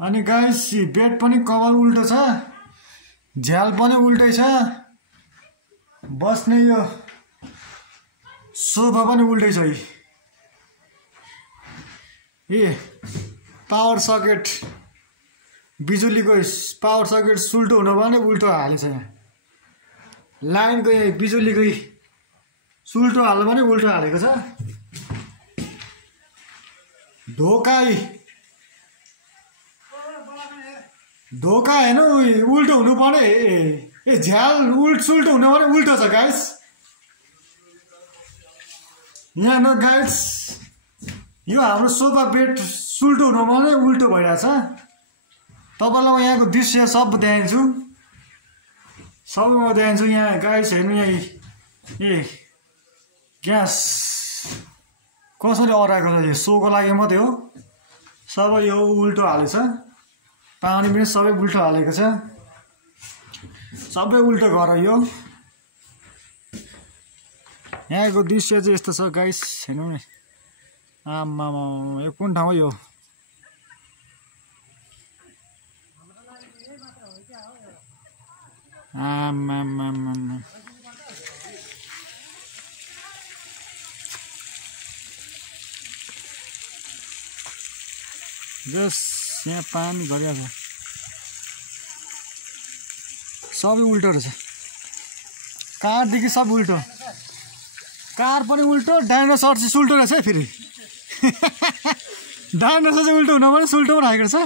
अनि guys bed पनि cover उल्टो छ, झ्याल पनि उल्टै छ, बस्ने यो सोफा पनि उल्टै छ। ए पावर सकेट बिजुलीको पावर सकेट सुल्टो हुनु भने उल्टो हालेछ। यहाँ लाइनको बिजुलीको सुल्टो हाल्नु भने उल्टो हालेको छ। ढोका हेर्नु उल्टो हुनु पर्ने। ए झ्याल सुल्टो हुनु भने उल्टो छ गाइस। यहाँ न गाइस यो हाम्रो सोफा बेड सुल्टो हुनु भने उल्टो भइरहेछ। तपाईँलाई म यहाँको दृश्य सब देखाइदिन्छु, सबै म देखाइदिन्छु। यहाँ गाइस हेर्नु, यहाँ ए ग्यास कसरी अराएको छ। यो सोको लागि मात्रै हो, सबै यो उल्टो हालेछ। पानी पनि सबै उल्टो हालेको छ, सबै उल्टो घर यो। यहाँको दृश्य चाहिँ यस्तो छ गाइस, हेर्नु नि। आमामा यो कुन ठाउँ हो यो? आमामामा जस यहाँ पानी गरिरहेको छ, सबै उल्टो रहेछ। कारदेखि सब उल्टो, कार पनि उल्टो, डाइनोसर चाहिँ सुल्टो रहेछ है फेरि। डाइनोसर चाहिँ उल्टो हुनु भने सुल्टो पनि राखेको छ।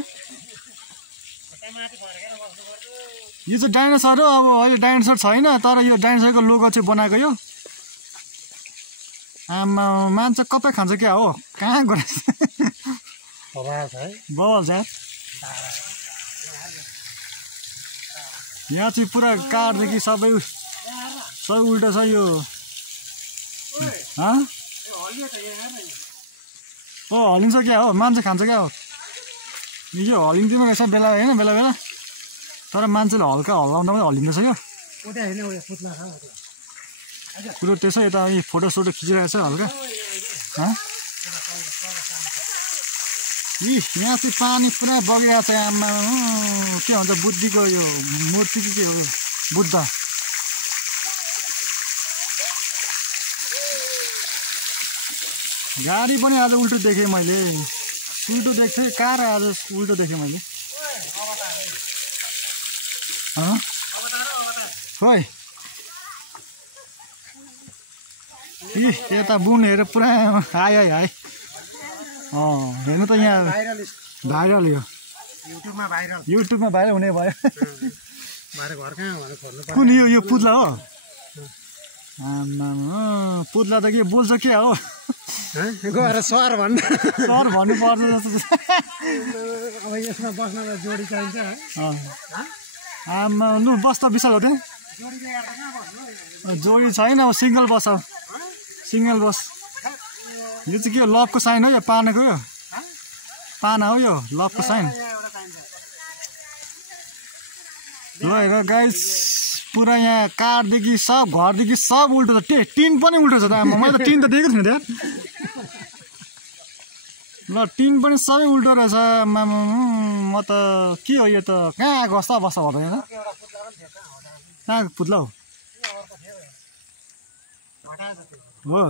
यो चाहिँ डाइनोसर हो। अब अहिले डाइनोसर छैन, तर यो डाइनोसरको लोगो चाहिँ बनाएको यो। आमा मान्छे कपै खान्छ क्या हो, कहाँ गरे बवाल छ। यहाँ चाहिँ पुरा कारदेखि सबै उल्टो छ यो। ओ हल्लिन्छ क्या हो, मान्छे खान्छ क्या हो। यो हल्लिँदैन रहेछ बेला होइन, बेला बेला। तर मान्छेले हल्का हल्लाउँदा पनि हल्लिँदैछ यो। कुरो त्यसो यता फोटोसोटो खिचिरहेछ हल्का। यहाँ चाहिँ पानी पुरा बगिरहेको छ। आमा के भन्छ बुद्धिको यो मूर्ति कि के हो बुद्ध। गाडी पनि आज उल्टो देखेँ मैले, उल्टो देख्थेँ। कार आज उल्टो देखेँ मैले। खोइ यता बुन हेरेर पुरा आयो है। हेर्नु त यहाँ भाइरल, यो युट्युबमा भाइरल हुने भयो। कुन यो पुत्ला हो? आमा पुत्ला त के बोल्छ क्या हो? गएर सर भन्नु पर्छ जस्तो। अब यसमा बस्नलाई जोडी चाहिन्छ। आमा लु बस त विशाल हो। त्यहाँ जोडी छैन, अब सिङ्गल बस हो, सिङ्गल बस। यो चाहिँ के हो? लभको साइन हो यो, पानाको यो पाना हो यो, लभको साइन। ल हेर गाइस पुरा यहाँ कारदेखि सब घरदेखि सब उल्टो छ। टिन पनि उल्टो छ त। मैले त टिन त देखेको थिइनँ त्यहाँ। ल टिन पनि सबै उल्टो रहेछ। म त के हो यो त? कहाँ आएको जस्तो अवस्था भयो त यहाँ? कहाँ पुत्ला हो? हो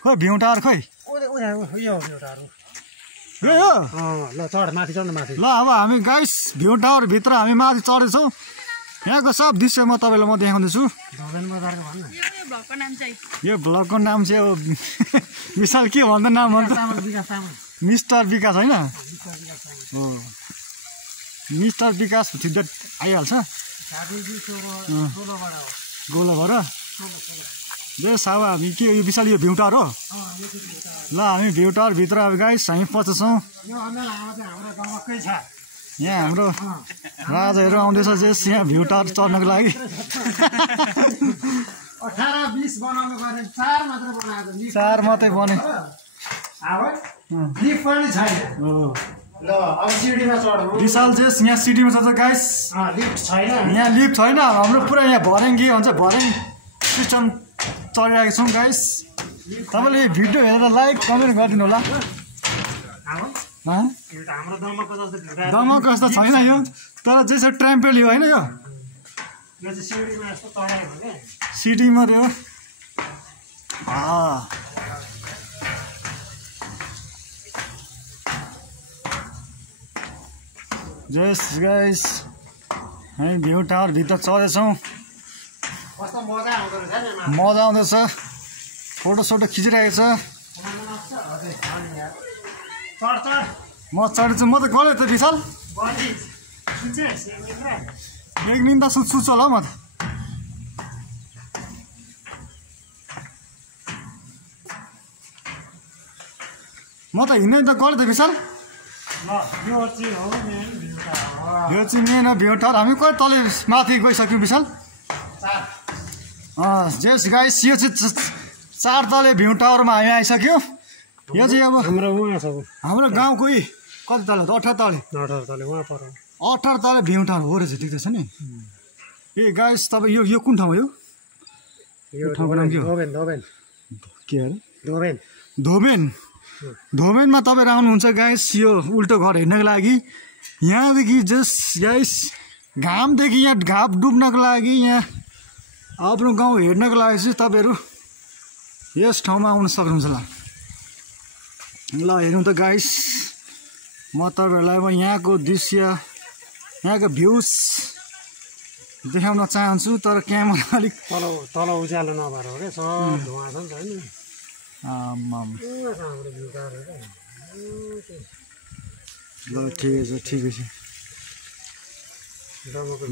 खोइ भ्यू टावर खोइ ल चढ माथि चढ्नु माथि। ल अब हामी गाइस भ्यू टावर भित्र हामी माथि चढेछौँ। यहाँको सब दृश्य म तपाईँलाई म देखाउँदैछु। यो भ्लगको नाम चाहिँ अब विशाल के भन्दा नाम भन्छ? मिस्टर विकास होइन हो, मिस्टर विकास थिच्दा आइहाल्छ। गोलाबाट जस अब हामी के यो विशाल यो भ्यू टावर हो। ल हामी भ्यू टावर भित्र अब गाइस हामी पस्छौँ। यहाँ हाम्रो राजाहरू आउँदैछ जस यहाँ भ्यू टावर चढ्नको लागि। 18-20 बनाउनु पर्ने 4 मात्र बनाएको, 4 मात्रै बने। लिफ्ट पनि छैन। ल अब सिडीमा चढौँ। विशाल चाहिँ यहाँ सिडीमा चढ्छ गाइस। लिफ्ट छैन, यहाँ लिफ्ट छैन। हाम्रो पुरा यहाँ भर्याङ के भन्छ भर्याङ सिस्टम चढिरहेको छौँ गाइस। तपाईँले भिडियो हेरेर लाइक कमेन्ट गरिदिनु होला दमक जस्तो छैन यो तर जे छ ट्राम्पेल हो होइन यो सिटी मात्रै हो जस गाइस हामी भ्यू टावर भित्र चढेछौँ मजा आउँदैछ फोटो सोटो खिचिरहेको छ म चढेछु म त गलेँ त विशाल एक दिन त सुत्छु होला म त हिँड्नै त गलेँ त विशाल यो चाहिँ मेन हो भ्यू टावर हामी कहिले तले माथि गइसक्यौँ विशाल जेस गाइस यो चाहिँ 4 तले भ्यू टावरमा हामी आइसक्यो यो चाहिँ अब हाम्रो गाउँको कति तले 18 तले 18 तले भ्यू टावर हो रहेछ ठिक छ नि ए गाइस तपाईँ यो कुन ठाउँ हो यो ठाउँको नाम के हो के अरे धोबेनमा तपाईँ आउनुहुन्छ गाइस यो उल्टो घर हेर्नको लागि यहाँदेखि जस गाइस घामदेखि यहाँ घाम डुब्नको लागि यहाँ आफ्नो गाउँ हेर्नको लागि चाहिँ तपाईँहरू यस ठाउँमा आउन सक्नुहुन्छ ल हेर्नु त गाइस म तपाईँहरूलाई अब यहाँको दृश्य यहाँको भ्युज देखाउन चाहन्छु तर क्यामेरा अलिक तल उज्यालो नभएर हो क्या सब धुवा छ नि त हैन ल ठिकै छ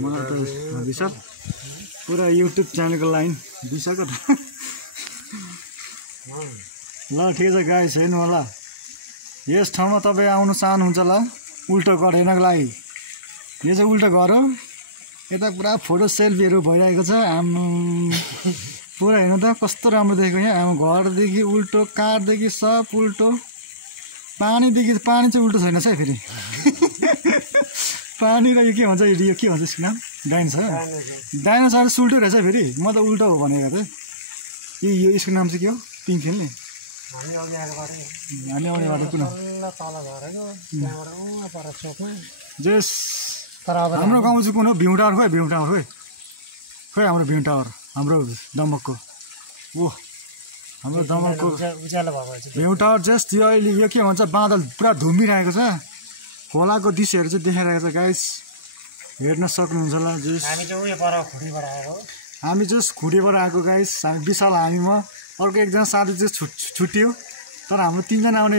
मलाई त विशाल पुरा युट्युब च्यानलको लाइन दिइसक्यो त ल ठिकै छ गाइस हेर्नु होला यस ठाउँमा तपाईँ आउनु चाहनुहुन्छ होला उल्टो घर हेर्नको लागि यो चाहिँ उल्टो घर हो यता पुरा फोटो सेल्फीहरू भइरहेको छ पुरा हेर्नु त कस्तो राम्रो देखेको यहाँ हाम्रो घरदेखि उल्टो कारदेखि सब उल्टो पानी चाहिँ उल्टो छैन है फेरि पानी र यो के भन्छ यसको नाम डाइनोसर उल्टो रहेछ फेरि म त उल्टो हो भनेको थिएँ यो यसको नाम चाहिँ के हो पिङ खेल्ने हामी आउने बाटो कुन जस हाम्रो गाउँ चाहिँ कुन हो भ्यू टावर खोइ हाम्रो भ्यू टावर हाम्रो दमकको हाम्रो दमकको भ्यू टावर जस्ट यो अहिले यो के भन्छ बादल पुरा धुमिरहेको छ खोलाको दृश्यहरू चाहिँ देखाइरहेको छ गाइस हेर्न सक्नुहुन्छ होला हामी जस्ट खुँडीबाट आएको गाइस हामी विशाल हामी म अर्को एकजना साथी चाहिँ छुट्टियो तर हाम्रो 3 जना आउने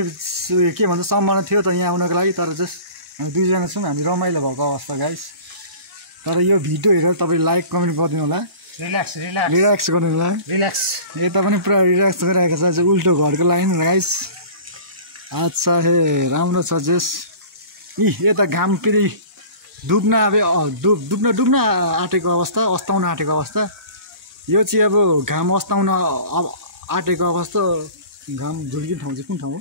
के भन्छ सम्भावना थियो त यहाँ आउनको लागि तर जस्ट हामी 2 जना छौँ हामी रमाइलो भएको अवस्था गाइस तर यो भिडियो हेरेर तपाईँ लाइक कमेन्ट गरिदिनु होला रिल्याक्स गर्नु होला यता पनि पुरा रिल्याक्स गरिरहेको छ उल्टो घरको लाइन गाइस अच्छा हे राम्रो छ जेस यता घाम फेरि डुब्न आँटेको अवस्था अस्ताउन आँटेको अवस्था यो चाहिँ अब घाम अस्ताउन आँटेको अवस्था घाम झुल्किने ठाउँ चाहिँ कुन ठाउँ हो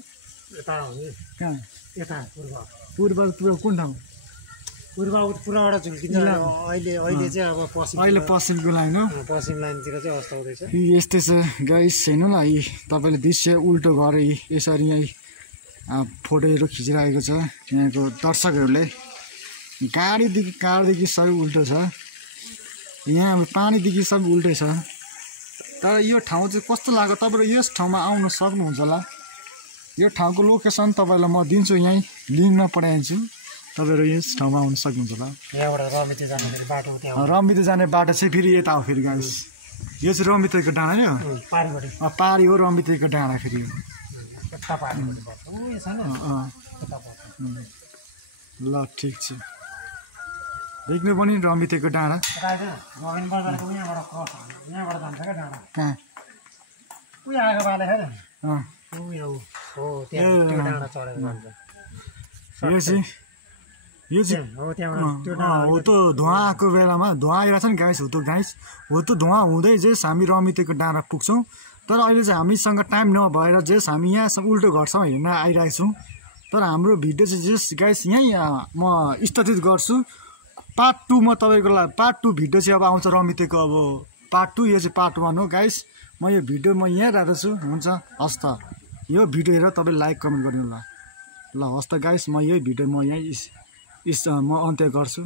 कहाँ पूर्व कुन ठाउँ पुराबाट झुल्किन्छ अहिले चाहिँ अब अहिले पश्चिमको लाइन हो पश्चिम लाइनतिर चाहिँ अस्ताउँदैछ यस्तै छ गाइस हेर्नु न तपाईँले दृश्य उल्टो घर यसरी यहीँ फोटोहरू खिचिरहेको छ यहाँको दर्शकहरूले गाडीदेखि कारदेखि सबै उल्टो छ यहाँ अब पानीदेखि सब उल्टै छ तर यो ठाउँ चाहिँ कस्तो लाग्यो तपाईँहरू यस ठाउँमा आउन सक्नुहुन्छ होला यो ठाउँको लोकेसन तपाईँलाई म दिन्छु यहीँ लिङ्कमा पठाइदिन्छु तपाईँहरू यस ठाउँमा आउन सक्नुहुन्छ होला रमिते जाने बाटो चाहिँ फेरि यता हो फेरि गाइस यो चाहिँ रमितेको डाँडा नि हो पारी हो रमितेको डाँडा फेरि ल ठिक छ देख्नु पनि रमितेको डाँडा यो चाहिँ हो त धुवा आएको बेलामा धुवा आइरहेको छ नि गाइस हो त धुवा हुँदै जेस हामी रमितेको डाँडा पुग्छौँ तर अहिले चाहिँ हामीसँग टाइम नभएर जेस हामी यहाँ उल्टो घरसम्म हेर्न आइरहेको छौँ तर हाम्रो भिडियो चाहिँ जेस गाइस यहीँ म स्थगित गर्छु पार्ट 2 म तपाईँको लागि पार्ट 2 भिडियो चाहिँ अब आउँछ रमितेको अब पार्ट 2 यो चाहिँ पार्ट 1 हो गाइस म यो भिडियो म यहाँ राख्दछु हुन्छ हस् त यो भिडियो हेरेर तपाईले लाइक कमेन्ट गर्नु ल हस् त गाइस म यो भिडियो म यही म अन्त्य गर्छु